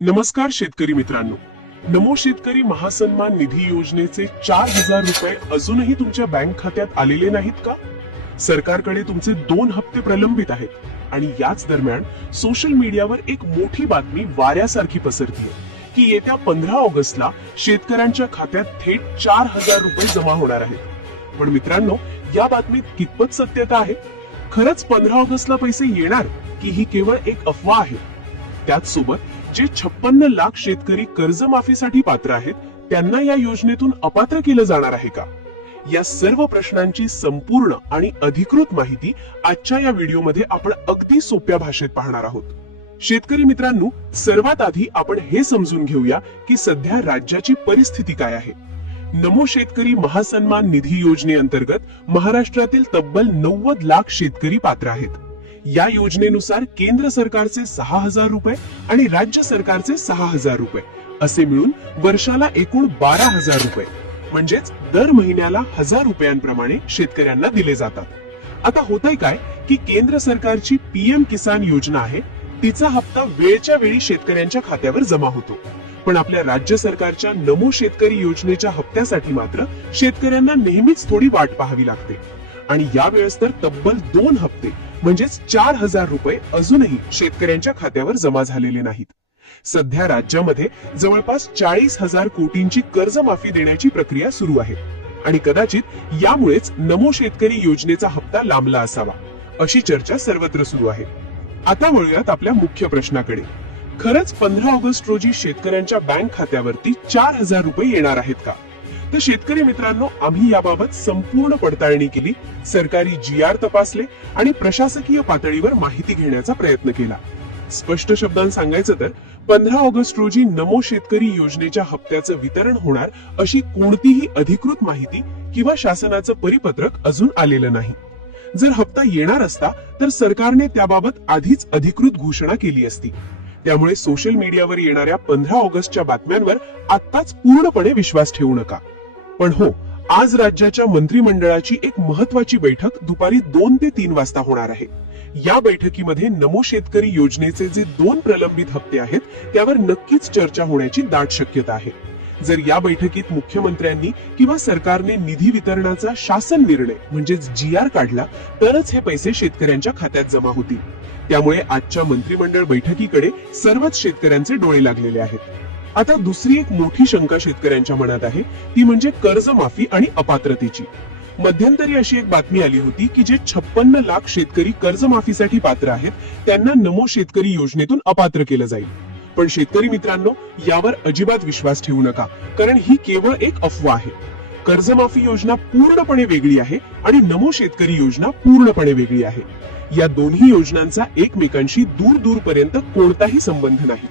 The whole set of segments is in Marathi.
नमस्कार शेतकरी मित्रांनो. नमो शेतकरी महासन्मान निधी योजनेचे 4,000 रुपये अजूनही तुमच्या बँक खात्यात आलेले नाहीत का? सरकारकडे तुमचे 2 हप्ते प्रलंबित आहेत आणि याच दरम्यान सोशल मीडियावर एक मोठी बातमी वाऱ्यासारखी पसरतीये की येत्या 15 ऑगस्टला शेतकऱ्यांच्या खात्यात थेट 4,000 रुपये जमा होणार आहेत. पण मित्रांनो, या बातमीत कितपत सत्यता आहे? खरंच 15 ऑगस्टला पैसे येणार की ही केवळ एक अफवा आहे? त्याच सोबत जे 56 लाख शेतकरी कर्जमाफीसाठी पात्र आहेत त्यांना या योजनेतून अपात्र केलं जाणार आहे का? या सर्व प्रश्नांची संपूर्ण आणि अधिकृत माहिती आजच्या या व्हिडिओमध्ये आपण अगदी सोप्या भाषेत पाहणार आहोत. शेतकरी मित्रांनो, सर्वात आधी आपण हे समजून घेऊया की सध्या राज्याची परिस्थिती काय आहे. नमो शेतकरी महासन्मान निधी योजनेअंतर्गत महाराष्ट्रातील तब्बल 90 लाख शेतकरी पात्र आहेत. या योजनेनुसार केंद्र सरकारचे 6,000 रुपये आणि राज्य सरकारचे 6,000 रुपये असे मिळून वर्षाला एकूण 12,000 रुपये म्हणजेच दर महिन्याला 1,000 रुपयांप्रमाणे शेतकऱ्यांना दिले जातात. आता होतंय काय की केंद्र सरकारची पीएम किसान योजना आहे, तिचा हप्ता वेळच्या वेळी शेतकऱ्यांच्या खात्यावर जमा होतो. पण आपल्या राज्य सरकारच्या नमो शेतकरी योजनेच्या हप्त्यासाठी मात्र शेतकऱ्यांना नेहमीच थोडी वाट पाहावी लागते आणि यावेळेस तर तब्बल 2 हप्ते म्हणजेच 4,000 रुपये अजूनही शेतकऱ्यांच्या खात्यावर जमा झालेले नाहीत. सध्या राज्यामध्ये जवळपास 40,000 कोटींची कर्जमाफी देण्याची प्रक्रिया सुरू आहे आणि कदाचित यामुळेच नमो शेतकरी योजनेचा हप्ता लांबला असावा अशी चर्चा सर्वत्र सुरू आहे. आता वळूयात आपल्या मुख्य प्रश्नाकडे. खरंच 15 ऑगस्ट रोजी शेतकऱ्यांच्या बँक खात्यावरती 4,000 रुपये येणार आहेत का? तर शेतकरी मित्रांनो, आम्ही याबाबत संपूर्ण पडताळणी केली, सरकारी GR तपासले आणि प्रशासकीय पातळीवर माहिती घेण्याचा प्रयत्न केला. स्पष्ट शब्दांत सांगायचं तर 15 ऑगस्ट रोजी नमो शेतकरी योजनेच्या हप्त्याचं वितरण होणार अशी कोणतीही अधिकृत माहिती किंवा शासनाचं परिपत्रक अजून आलेलं नाही. जर हप्ता येणार असता तर सरकारने त्याबाबत आधीच अधिकृत घोषणा केली असती. त्यामुळे सोशल मीडियावर येणाऱ्या 15 ऑगस्टच्या बातम्यांवर आत्ताच पूर्णपणे विश्वास ठेवू नका. पण हो, आज राज्याच्या मंत्रिमंडळाची एक महत्वाची बैठक दुपारी 2 ते 3 वाजता होणार आहे. या बैठकीमध्ये नमो शेतकरी योजनेचे जे 2 प्रलंबित हप्ते आहेत त्यावर नक्कीच चर्चा होण्याची दाट शक्यता आहे. जर या बैठकीत मुख्यमंत्र्यांनी किंवा सरकारने निधी वितरणाचा शासन निर्णय म्हणजेच GR काढला तरच हे पैसे शेतकऱ्यांच्या खात्यात जमा होतील. त्यामुळे आजच्या मंत्रिमंडळ बैठकीकडे सर्वच शेतकऱ्यांचे डोळे लागलेले आहेत. आता दुसरी एक मोठी शंका शेतकऱ्यांच्या मनात आहे, ती म्हणजे कर्जमाफी आणि अपात्रतेची. मध्यंतरी अशी एक बातमी आली होती की जे 56 लाख शेतकरी कर्जमाफीसाठी पात्र आहेत त्यांना नमो शेतकरी योजनेतून अपात्र केलं जाईल. पण शेतकरी मित्रांनो, यावर अजिबात विश्वास ठेवू नका, कारण ही केवळ एक अफवा आहे. कर्जमाफी योजना पूर्णपणे वेगळी आहे आणि नमो शेतकरी योजना पूर्णपणे वेगळी आहे. या दोन्ही योजनांचा एकमेकांशी दूर दूरपर्यंत कोणताही संबंध नाही.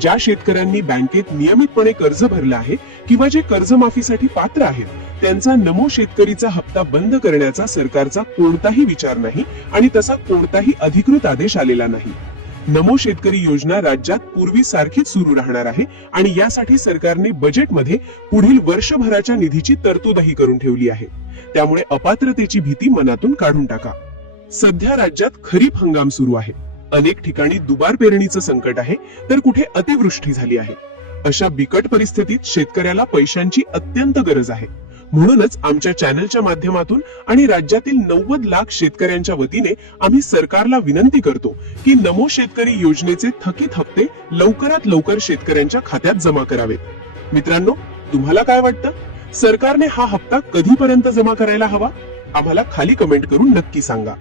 ज्या शेतकऱ्यांनी बँकेत नियमितपणे कर्ज भरलं आहे किंवा जे कर्जमाफीसाठी पात्र आहेत त्यांचा नमो शेतकरीचा हप्ता बंद करण्याचा सरकारचा कोणताही विचार नाही आणि तसा कोणताही अधिकृत आदेश आलेला नाही. नमो शेतकरी योजना राज्यात पूर्वीसारखीच सुरू राहणार आहे आणि यासाठी सरकारने बजेटमध्ये पुढील वर्षभराच्या निधीची तरतूदही करून ठेवली आहे. त्यामुळे अपात्रतेची भीती मनातून काढून टाका. सध्या राज्यात खरीप हंगाम सुरू आहे. अनेक ठिकाणी दुबार पेरणीचं संकट आहे तर कुठे अतिवृष्टी झाली आहे. अशा बिकट परिस्थितीत शेतकऱ्याला पैशांची अत्यंत गरज आहे. म्हणूनच आमच्या चॅनलच्या माध्यमातून आणि राज्यातील 90 लाख शेतकऱ्यांच्या वतीने आम्ही सरकारला विनंती करतो की नमो शेतकरी योजनेचे थकीत हप्ते लवकरात लवकर शेतकऱ्यांच्या खात्यात जमा करावेत. मित्रांनो, तुम्हाला काय वाटतं? सरकारने हा हप्ता कधीपर्यंत जमा करायला हवा? आम्हाला खाली कमेंट करून नक्की सांगा.